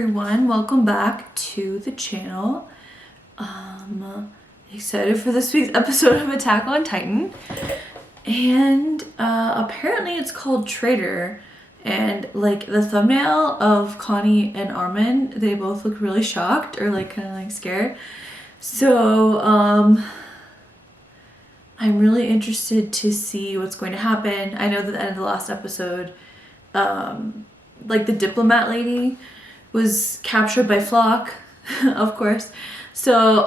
everyone, welcome back to the channel. Excited for this week's episode of Attack on Titan, and apparently it's called Traitor, and like the thumbnail of Connie and Armin, they both look really shocked or like kind of like scared. So I'm really interested to see what's going to happen. I know that at the end of the last episode, like the diplomat lady was captured by Flock, of course. So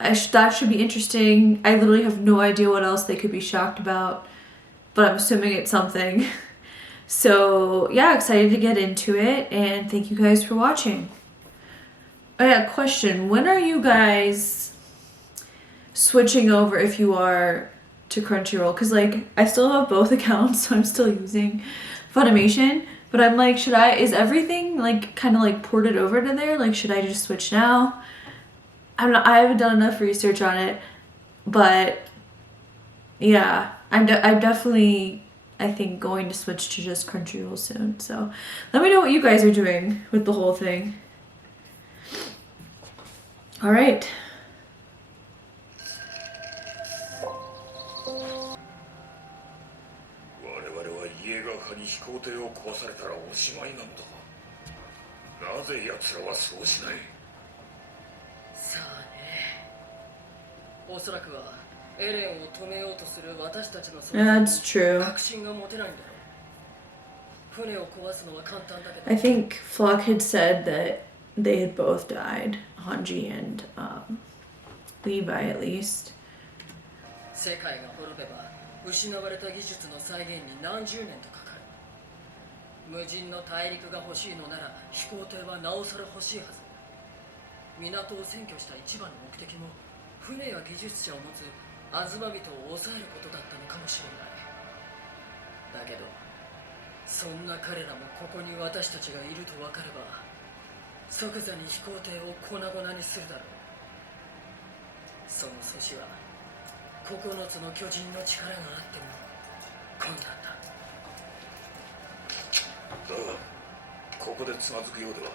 that should be interesting. I literally have no idea what else they could be shocked about, but I'm assuming it's something. So yeah, excited to get into it, and thank you guys for watching. Oh yeah, question. When are you guys switching over, if you are, to Crunchyroll? Because like I still have both accounts, so I'm still using Funimation. But I'm like, is everything like kind of like ported over to there? Like, should I just switch now? I haven't done enough research on it, but yeah, I'm definitely, I think, going to switch to just Crunchyroll soon. So let me know what you guys are doing with the whole thing. All right. That's true. I think Flock had said that they had both died, Hanji and Levi at least. 世界が滅べば失われた技術の再現に何十年とかかる。無人の大陸が欲しいのなら飛行艇はなおさら欲しいはず。港を占拠した一番の目的も船や技術者を持つアズマ人を抑えることだったのかもしれない。だけどそんな彼らもここに私たちがいると分かれば即座に飛行艇を粉々にするだろう。その阻止は9つの巨人の力があっても困難だ。だがここでつまずくようでは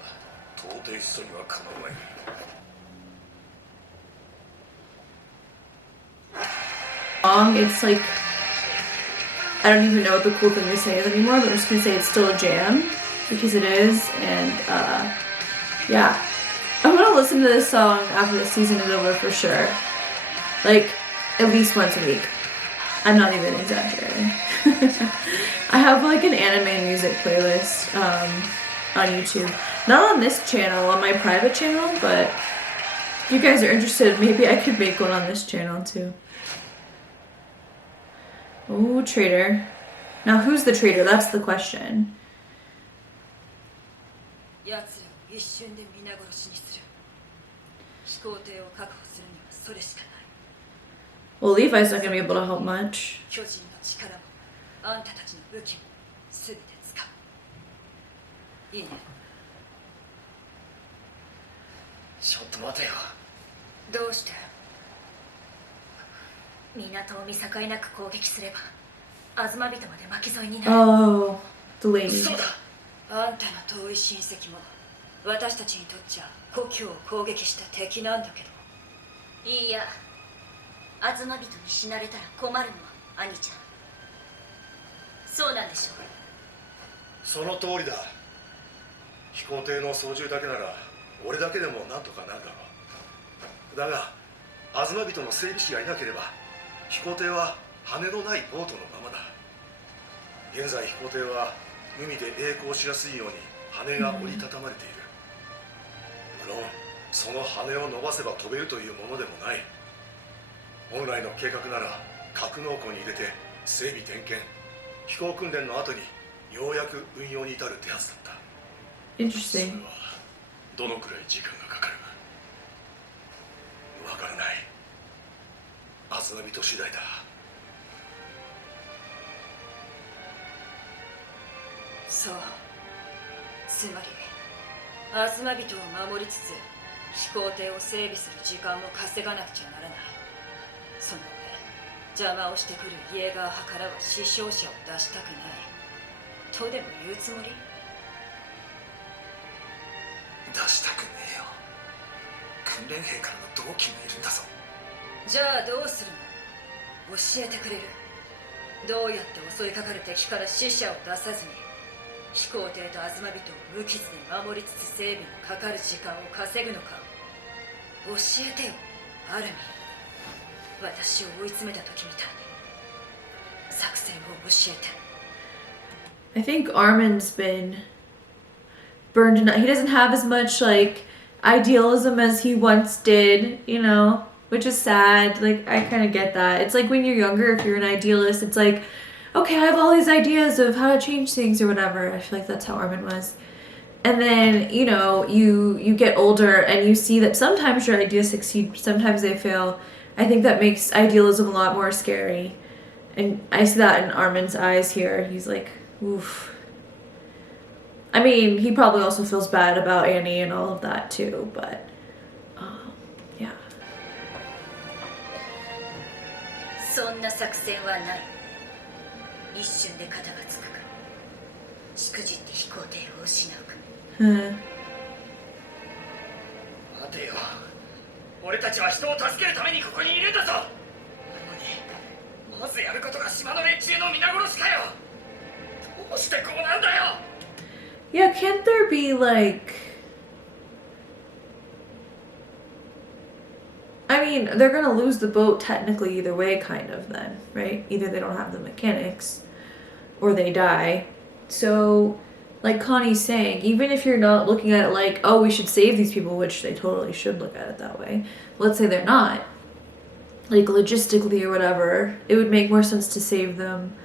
到底始祖にはかなわない。It's like, I don't even know what the cool thing to say is anymore, but I'm just gonna say it's still a jam because it is. And yeah, I'm gonna listen to this song after the season is over for sure, like at least once a week. I'm not even exaggerating. I have like an anime music playlist on YouTube, not on this channel, on my private channel, but if you guys are interested, maybe I could make one on this channel too. Oh, traitor. Now who's the traitor? That's the question. Well, Levi's not gonna be able to help much. ちょっと待てよ。どうして？港を見境なく攻撃すれば、アズマ人まで巻き添えになる。Oh, the lady. そうだ。あんたの遠い親戚も私たちにとっちゃ故郷を攻撃した敵なんだけど。いいや、アズマ人に死なれたら困るのは兄ちゃん。そうなんでしょう。その通りだ。飛行艇の操縦だけなら俺だけでもなんとかなるだろう。だがアズマ人の整備士がいなければ飛行艇は羽のないボートのままだ。現在飛行艇は海で曳航しやすいように羽が折りたたまれている。無論その羽を伸ばせば飛べるというものでもない。本来の計画なら格納庫に入れて整備点検、飛行訓練の後にようやく運用に至る手はずだった。Interesting. それはどのくらい時間がかかる？わからない。アズマ人次第だ。そう。つまりアズマ人を守りつつ飛行艇を整備する時間も稼がなくちゃならない。その上邪魔をしてくるイエーガー派からは死傷者を出したくないとでも言うつもり？出したくねえよ。訓練兵からの同期がいるんだぞ。じゃあどうするの？教えてくれる？どうやって襲いかかる敵から死者を出さずに飛行艇とアズマビトを無傷で守りつつ整備にかかる時間を稼ぐのか教えてよ、アルミン。私を追い詰めた時みたいに作戦を教えて。I think Armin's been burned enough. He doesn't have as much like idealism as he once did, you know, which is sad. Like, I kind of get that. It's like when you're younger, if you're an idealist, it's like, okay, I have all these ideas of how to change things or whatever. I feel like that's how Armin was. And then, you know, you get older and you see that sometimes your ideas succeed, sometimes they fail. I think that makes idealism a lot more scary. And I see that in Armin's eyes here. He's like, oof. I mean, he probably also feels bad about Annie and all of that too, but yeah. そんな作戦はない。一瞬で肩がつくか、しくじって飛行艇を失うか。待てよ、俺たちは人を助けるためにここにいるんだぞ。なのにまずやることが島の連中の皆殺しかよ。どうしてこうなんだよ。Yeah, can't there be like... I mean, they're gonna lose the boat technically either way, kind of, then, right? Either they don't have the mechanics, or they die. So, like Connie's saying, even if you're not looking at it like, oh, we should save these people, which they totally should look at it that way. Let's say they're not. Like, logistically or whatever, it would make more sense to save them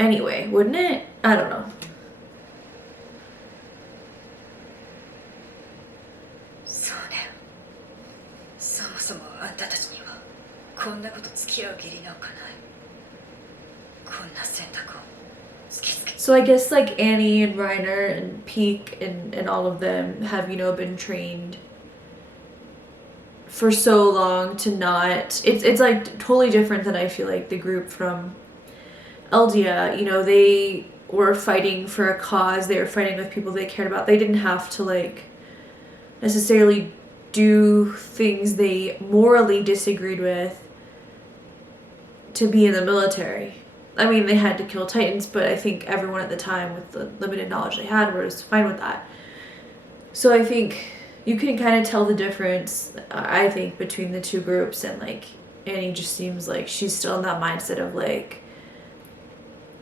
anyway, wouldn't it? I don't know. そうね。そもそもあんたたちにはこんなこと付き合う義理なんかない。こんな選択を突きつけ。 So I guess like Annie and Reiner and Peak and all of them have, you know, been trained for so long to not... It's like totally different than I feel like the group from Eldia. You know, they were fighting for a cause. They were fighting with people they cared about. They didn't have to like necessarily do things they morally disagreed with to be in the military. I mean, they had to kill Titans, but I think everyone at the time, with the limited knowledge they had, was fine with that. So I think you can kind of tell the difference, I think, between the two groups, and like Annie just seems like she's still in that mindset of like,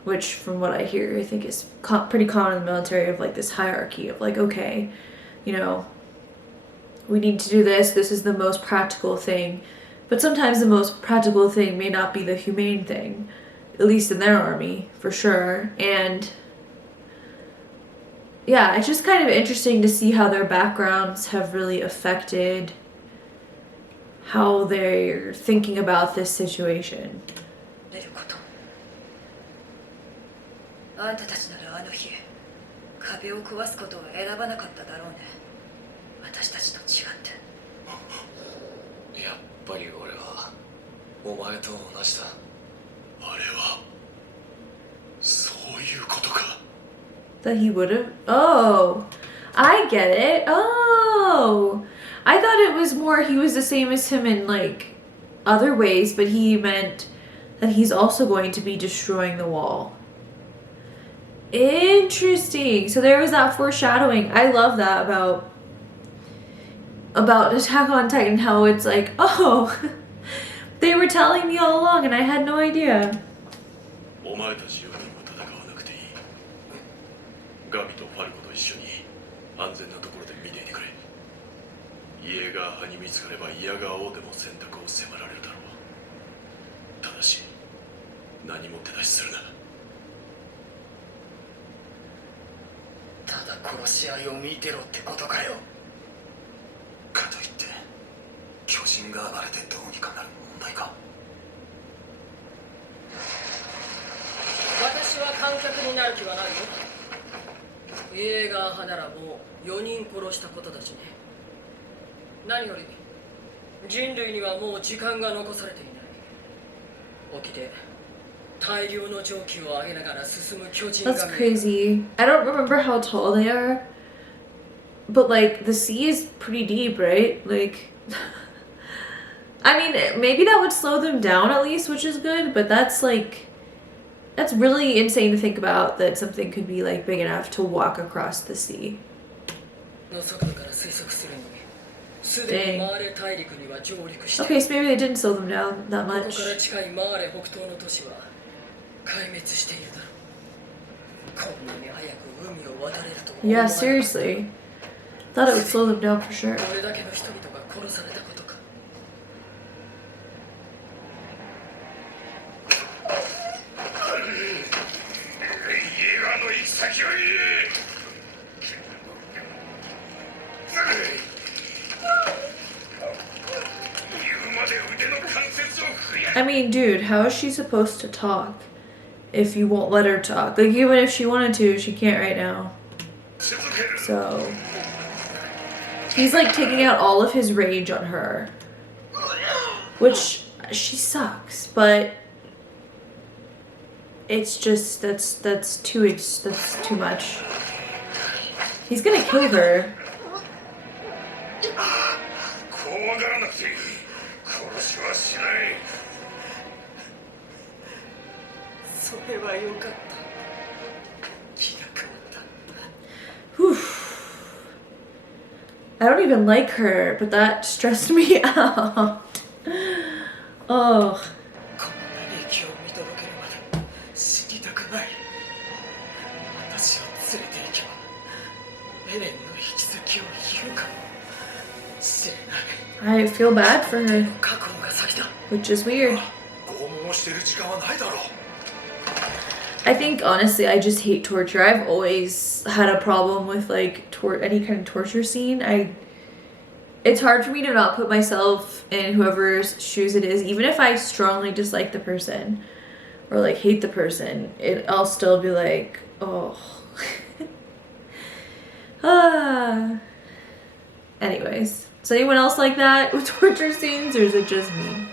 which from what I hear, I think is pretty common in the military, of like this hierarchy of like, okay, you know, we need to do this, this is the most practical thing, but sometimes the most practical thing may not be the humane thing, at least in their army, for sure. And yeah, it's just kind of interesting to see how their backgrounds have really affected how they're thinking about this situation. 出ること。あんたたちならあの日壁を壊すことを選ばなかっただろうね。私たちと違って。やっぱり俺はお前と同じだ。あれはそういうことか。 That he would have... Oh, I get it. Oh, I thought it was more he was the same as him in like other ways, but he meant that he's also going to be destroying the wall. Interesting. So there was that foreshadowing. I love that about Attack on Titan, how it's like, oh, they were telling me all along and I had no idea. お前たち4人は戦わなくていい。ガビとファルコと一緒に安全なところで見ていてくれ。イエーガー派に見つかれば嫌がおうでも選択を迫られるだろう。ただし何も手出しするな。ただ殺し合いを見てろってことかよ。かといって巨人が暴れてどうにかなる問題か。私は観客になる気はないよ。イエーガー派ならもう4人殺したことだしね。何より人類にはもう時間が残されていない。起きて大量の蒸気を上げながら進む巨人が。 That's crazy. I don't remember how tall they are, But like the sea is pretty deep, right? Like I mean, maybe that would slow them down at least, which is good, but that's really insane to think about, that something could be like big enough to walk across the sea. の速度から推測するにすでにマーレ大陸には上陸して Okay, so maybe they didn't slow them down that ここ much. から近いマーレ北東の都市は壊滅しているだろうこんなに早く海を渡れるとは思わ Yeah, なかった seriously. Thought it would slow them down for sure. これだけの人々が殺されたことか家側の行き先を言え。言うまで腕の関節を振り I mean, dude, how is she supposed to talk if you won't let her talk? Like, even if she wanted to, she can't right now. 続ける。 So he's like taking out all of his rage on her, which she sucks, but it's just that's too much. He's gonna kill her. 怖がらなくていい。殺しはしない。それはよかった気が変わった Whew. I don't even like her, but that stressed me out. Oh. この嘆きを見届けるまで死にたくない私を連れて行けばエレンの引き先を言うかもしれない I feel bad for her, 覚悟が先だ which is weird. 拷問をしている時間はないだろう。 I think honestly, I just hate torture. I've always had a problem with like any kind of torture scene. It's hard for me to not put myself in whoever's shoes it is, even if I strongly dislike the person or like hate the person. I'll still be like, oh. Anyways, is anyone else like that with torture scenes, or is it just me?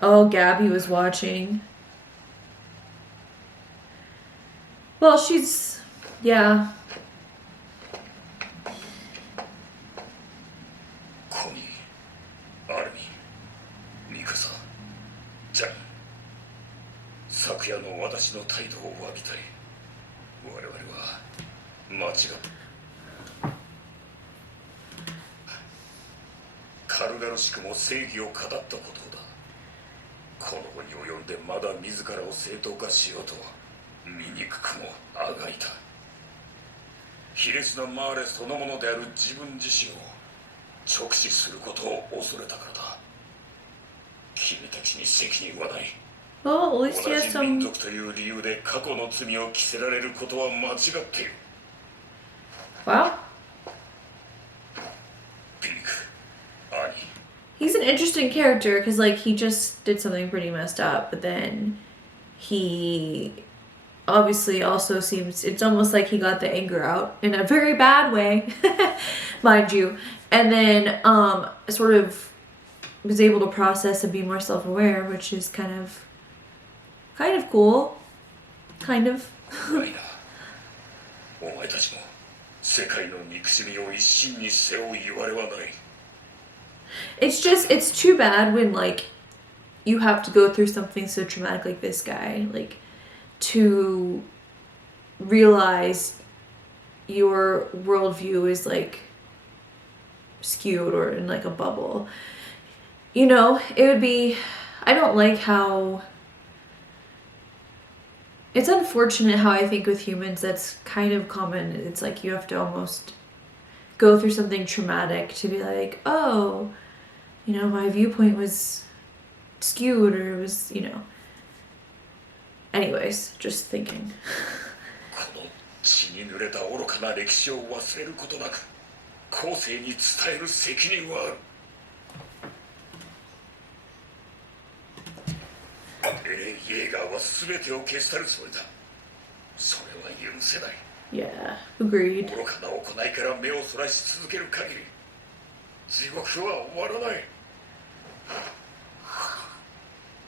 Oh, Gabby was watching. Well, she's... yeah. コニー、アルミ、ミカサ、ジャニー。昨夜の私の態度を詫びたい。我々は間違った。軽々しくも正義を語ったことだ。この後に及んでまだ自らを正当化しようと醜くもあがいた。卑劣なマーレそのものである自分自身を直視することを恐れたからだ。君たちに責任はない。 Well, at least 同 he じ has 民 some... 族という理由で過去の罪を着せられることは間違っている。 Wow. ピーク、アニー。 He's an interesting character because, like, he just did something pretty messed up, but then he obviously also seems... it's almost like he got the anger out in a very bad way, mind you. And then sort of was able to process and be more self-aware, which is kind of cool. Kind of. ないな。お前たちも世界の憎しみを一身に背負う言われはない。 It's too bad when, like, you have to go through something so traumatic like this guy, like, to realize your worldview is, like, skewed or in, like, a bubble. You know, it would be... I don't like how... It's unfortunate how I think with humans that's kind of common. It's like you have to almost go through something traumatic to be like, oh, you know, my viewpoint was skewed or it was, you know. Anyways, just thinking. この血に濡れた愚かな歴史を忘れることなく後世に伝える責任はある。エレン・イェーガーは全てを消し去るつもりだ。それは許せない。 Yeah, agreed. 愚かな行いから目をそらし続ける限り地獄は終わらない。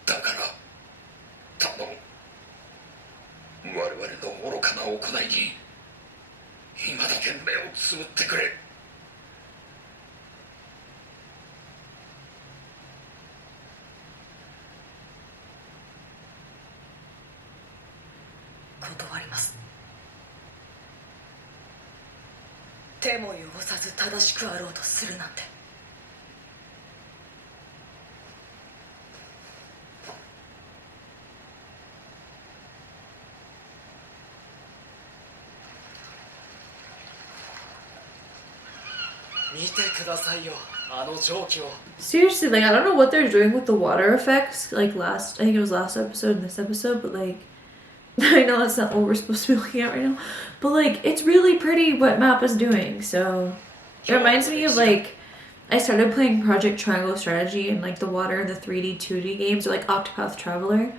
だから頼む。我々の愚かな行いにつむってくれ。断ります。手も汚さず正しくあろうとするなんて。見てくださいよ、あの蒸気を。 Seriously, like I don't know what they're doing with the water effects. Like I think it was last episode and this episode, but like I know that's not what we're supposed to be looking at right now, but like it's really pretty what Mappa's doing. So it reminds me of like I started playing Project Triangle Strategy and like the water, the 3D, 2D games, or like Octopath Traveler. It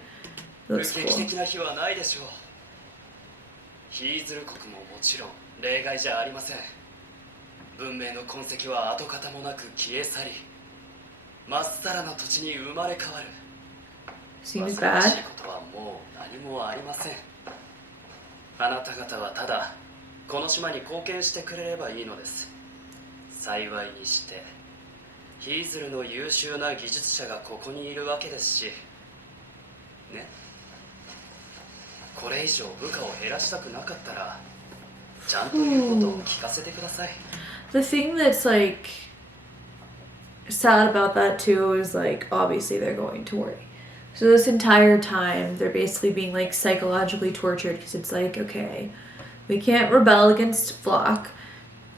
無 looks 劇 cool. 的な日はないでしょう。ヒーズル国ももちろん例外じゃありません。文明の痕跡は跡形もなく消え去り、まっさらな土地に生まれ変わる。 Seems 煩わしい bad. ことはもう何もありません。あなた方はただこの島に貢献してくれればいいのです。幸いにしてヒーズルの優秀な技術者がここにいるわけですしね。これ以上部下を減らしたくなかったらちゃんと言うことを聞かせてください。 The thing that's like sad about that too is like obviously they're going to work. So this entire time they're basically being like psychologically tortured because it's like, okay, we can't rebel against Flock.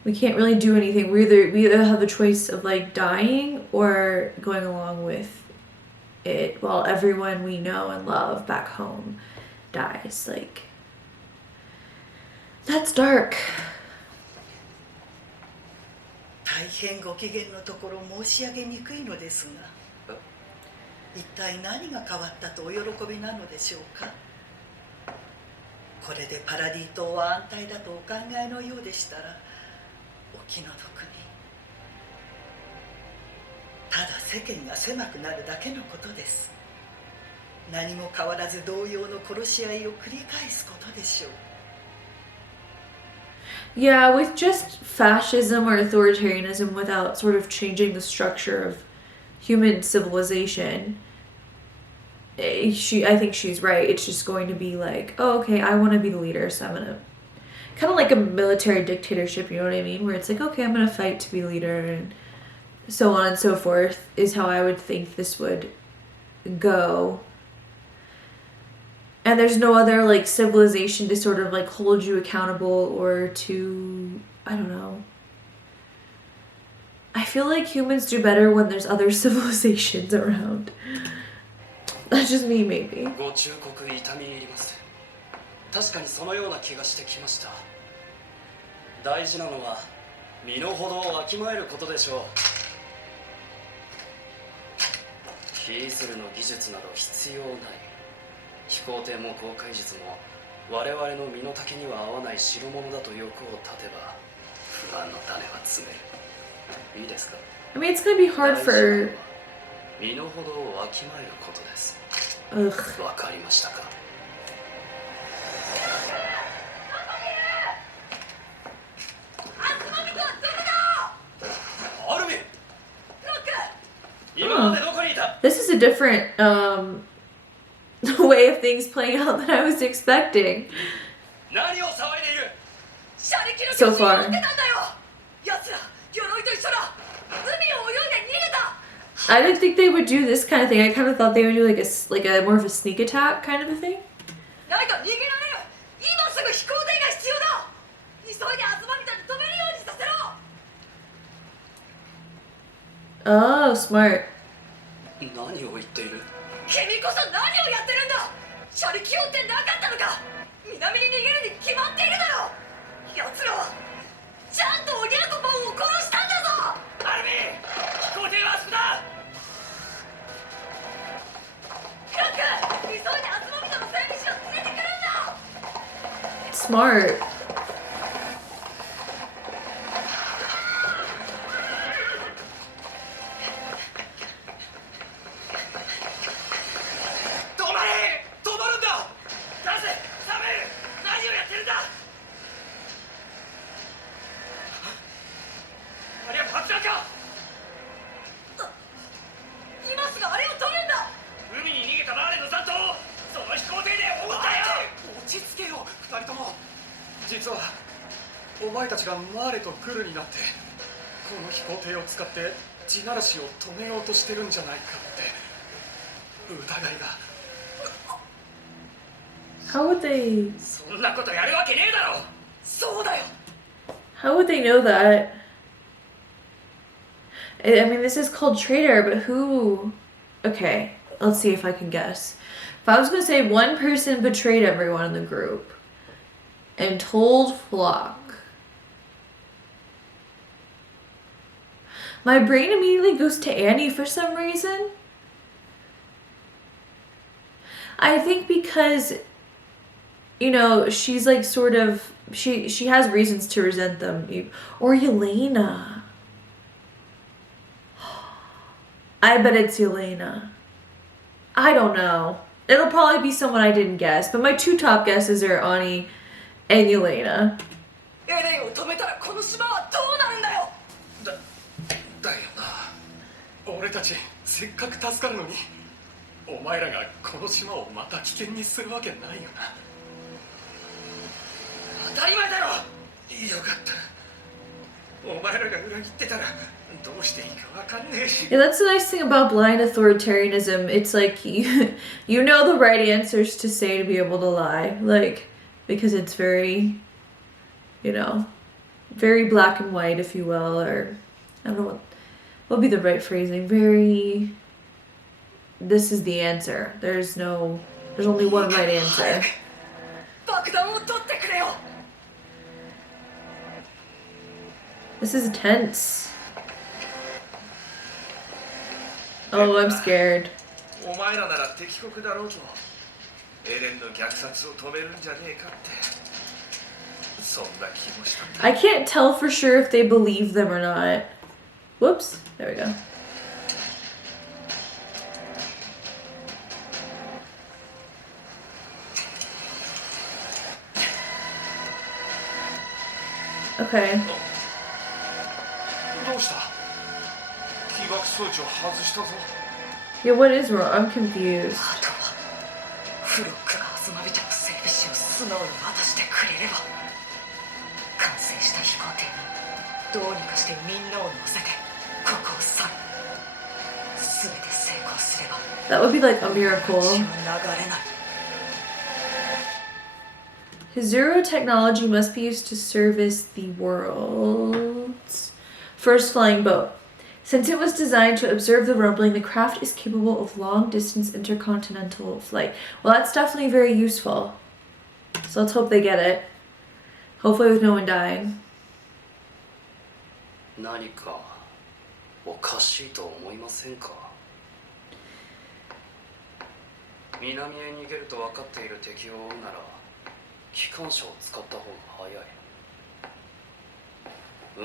We can't really do anything. We either have a choice of like dying or going along with it while everyone we know and love back home dies. Like that's dark. 大変ご機嫌のところ申し上げにくいのですが、一体何が変わったとお喜びなのでしょうか。これでパラディ島は安泰だとお考えのようでしたらお気の毒に。ただ世間が狭くなるだけのことです。何も変わらず同様の殺し合いを繰り返すことでしょう。 Yeah, with just fascism or authoritarianism without sort of changing the structure of human civilization, I think she's right. It's just going to be like, oh, okay, I want to be the leader, so I'm gonna kind of like a military dictatorship. You know what I mean? Where it's like, okay, I'm gonna fight to be leader, and so on and so forth is how I would think this would go. And there's no other like civilization to sort of like hold you accountable or to, I don't know. I feel like humans do better when there's other civilizations around. That's just me, maybe. ご忠告痛み入ります。確かにそのような気がしてきました。大事なのは身の程をわきまえることでしょう。ヒーズルの技術など必要ない。飛行艇も航海術も我々の身の丈には合わない代物だと欲を立てば不安の種は詰める。いいですか？ I mean, it's gonna be hard for. 身の程をわきまえることです。 Ugh. わかりましたか？アルミン！今までどこにいた？ This is a different way of things playing out than I was expecting 何を騒いでいる？ so far. I didn't think they would do this kind of thing. I kind of thought they would do like a more of a sneak attack kind of a thing. Oh, smart. 何を言っている？君こそ何をやってるんだ。車力用ってなかったのか。南に逃げるに決まっているだろう。奴らはちゃんとオニャコマンを殺したんだぞ。アルミン、飛行艇はあそこだ。クラック、急いでアズマビトの整備士を連れてくるんだ。 Smart. 「お前たちがマーレとグルになってこの飛行艇を使って地ならしを止めようとしてるんじゃないかって疑いが。 How would they? そんなことやるわけねえだろ。そうだよ。 How would they know that? I mean, this is called Traitor, but who? Okay, let's see if I can guess. If I was gonna say one person betrayed everyone in the group and told Flock, my brain immediately goes to Annie for some reason. I think because, you know, she's like sort of, she has reasons to resent them. Or Yelena. I bet it's Yelena. I don't know. It'll probably be someone I didn't guess, but my two top guesses are Ani and Yelena. エレンを止めたらこの島はどうなるんだよ。だよな。俺たちせっかく助かるのにお前らがこの島をまた危険にするわけないよな。当たり前だろ。よかった。お前らが裏切ってたらどうしていいかわかんねえし。 Yeah, that's the nice thing about blind authoritarianism. It's like you know the right answers to say to be able to lie. Like, because it's very, you know, very black and white, if you will, or I don't know what would be the right phrasing. Very, this is the answer. There's only one right answer. 爆弾を取ってくれよ。 This is tense. Oh, I'm scared. お前らなら敵国だろうとエレンの虐殺を止めるんじゃねえかってそんな気もしたんだ。 I can't tell for sure if they believe them or not. Whoops. There we go. Okay. どうした？起爆装置を外したぞ。 Yeah, what is wrong? I'm confused. あとはフロックがアズマビトの整備士を素直に渡してくれれば完成した飛行艇にどうにかしてみんなを乗せてここを去る。全て成功すれば That would be like a 血 miracle. は流れない。 His zero technology must be used to service the world's first flying boat. Since it was designed to observe the rumbling, the craft is capable of long-distance intercontinental flight. Well, that's definitely very useful. So let's hope they get it. Hopefully with no one dying. 何かおかしいと思いませんか。南へ逃げると分かっている敵を追うなら機関車を使った方が早い。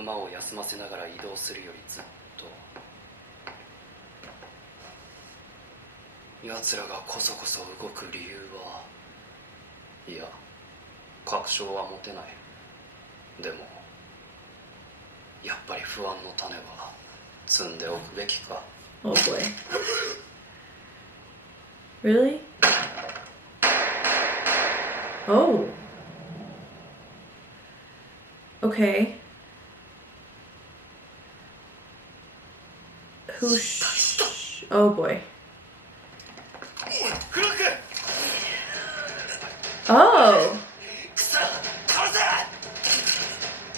馬を休ませながら移動するよりずっと。奴らがこそこそ動く理由は、いや確証は持てない。でもやっぱり不安の種は積んでおくべきか。 Oh boy. Really? Oh. Okay. Oh boy. フロック。 Oh. くそ、殺せ。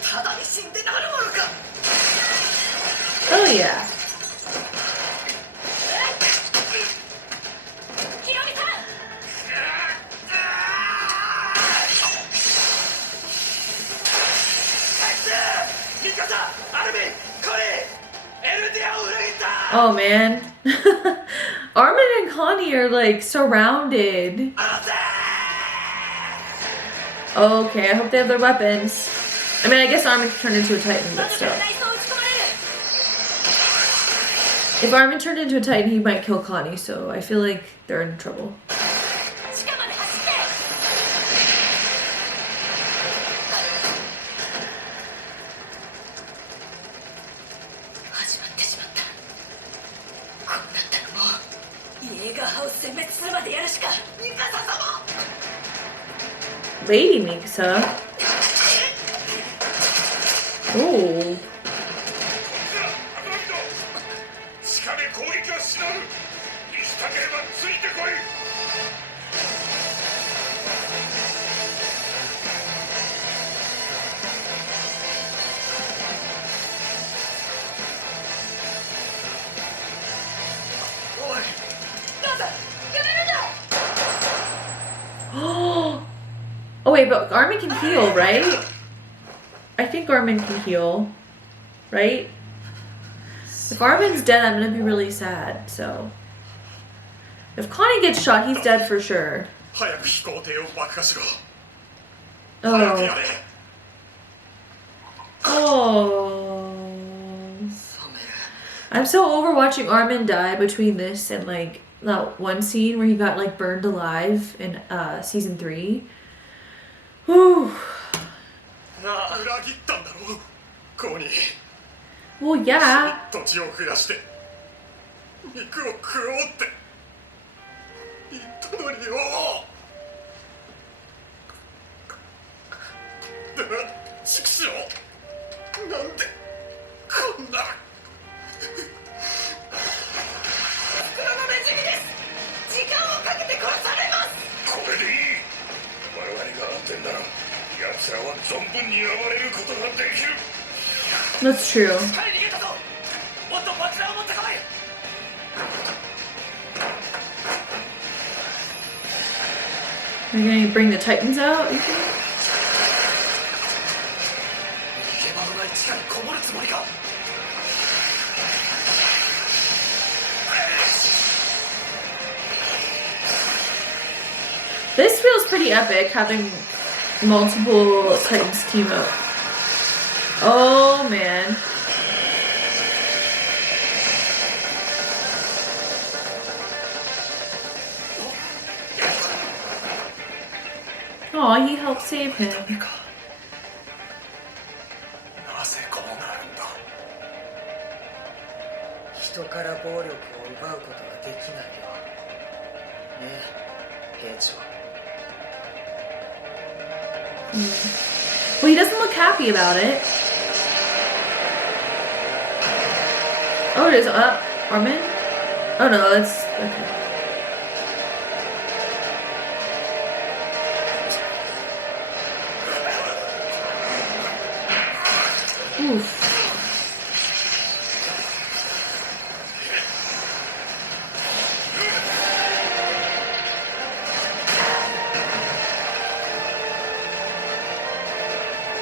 ただに死んでなるものか。 Oh yeah. ヒロミさん。ミカサ、アルビン、コリー、エルディアを裏切った。 Oh man. Armin and Connie are like surrounded. Okay, I hope they have their weapons. I mean, I guess Armin turned into a Titan, but still. If Armin turned into a Titan, he might kill Connie, so I feel like they're in trouble. Lady Mikasa. Oh. 地下で攻撃はしのぐ。行きたければついてこい。おいなんだやめるんだ Oh wait, but Armin can heal, right? I think Armin can heal, right? If Armin's dead, I'm gonna be really sad, so. If Connie gets shot, he's dead for sure. 早く飛行艇を爆破しろ。早くや Oh. れ。 Oh. I'm so over watching Armin die between this and like that one scene where he got like burned alive in season 3. Whew. なあ、裏切ったんだろう。コニー。 Well, yeah. 土地を増やして肉を食おうって言ったのによ。だが畜生なんでこんな。袋のネズミです時間をかけて殺されます。これでいい。我々が安全なら奴らは存分に暴れることができる。 That's true. 彼逃げたぞもっと爆弾を持ってこい They're gonna bring the Titans out, you think? 逃げ場のない地下にこもるつもりか This feels pretty epic, having multiple Titans team up. Oh man. Aw, he helped save him. なぜこうなるんだ。人から暴力を奪うことができないよねえ兵長 Well, he doesn't look happy about it. Oh, it is up. Armin? Oh no, that's okay. Oof.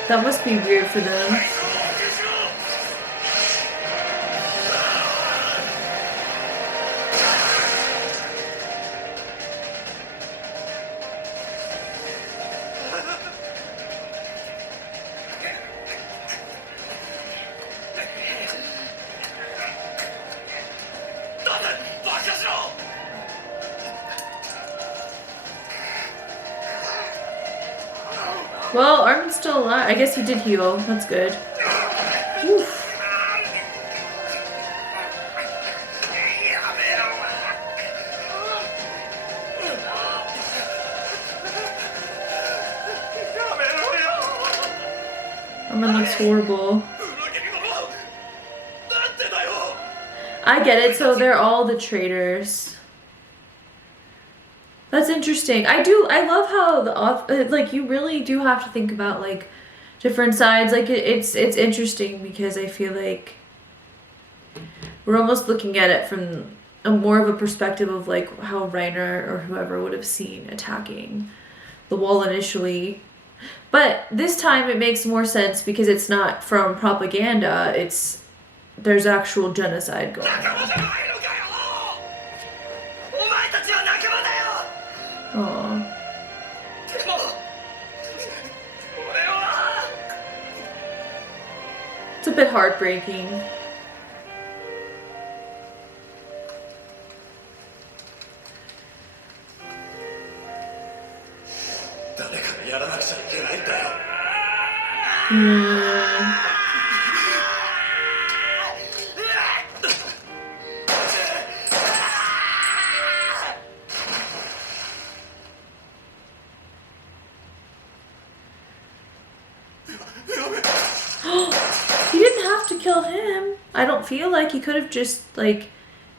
That must be weird for them. Well, Armin's still alive. I guess he did heal. That's good. Oof. Armin looks horrible. I get it. So they're all the traitors. That's interesting. I love how like you really do have to think about like different sides. Like it's interesting because I feel like we're almost looking at it from a more of a perspective of like how Reiner or whoever would have seen attacking the wall initially. But this time it makes more sense because it's not from propaganda. There's actual genocide going on. Aww. It's a bit heartbreaking. feel like he could have just like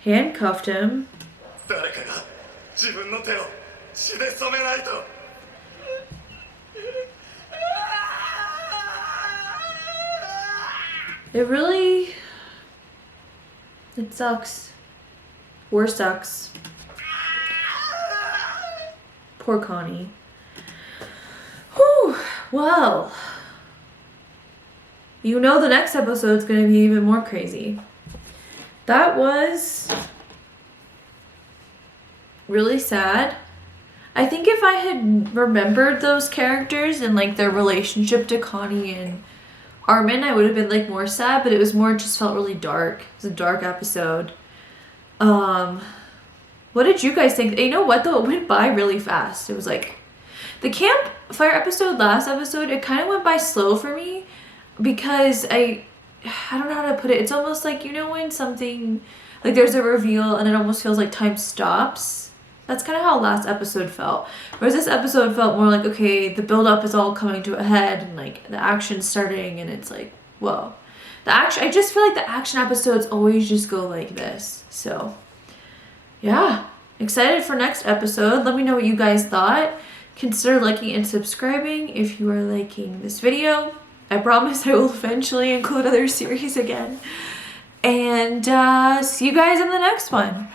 handcuffed him. 誰かが自分の手を血で染めないと。 It really, it sucks. War sucks. Poor Connie. Whew. Well, you know the next episode's gonna be even more crazy. That was really sad. I think if I had remembered those characters and like their relationship to Connie and Armin, I would have been like more sad, but it was more, just felt really dark. It was a dark episode. What did you guys think? You know what though? It went by really fast. It was like the campfire episode, last episode, it kind of went by slow for me because I don't know how to put it. It's almost like, you know, when something, like there's a reveal and it almost feels like time stops. That's kind of how last episode felt. Whereas this episode felt more like, okay, the build up is all coming to a head and like the action's starting and it's like, whoa. The action, I just feel like the action episodes always just go like this. So yeah, excited for next episode. Let me know what you guys thought. Consider liking and subscribing if you are liking this video. I promise I will eventually include other series again. And see you guys in the next one.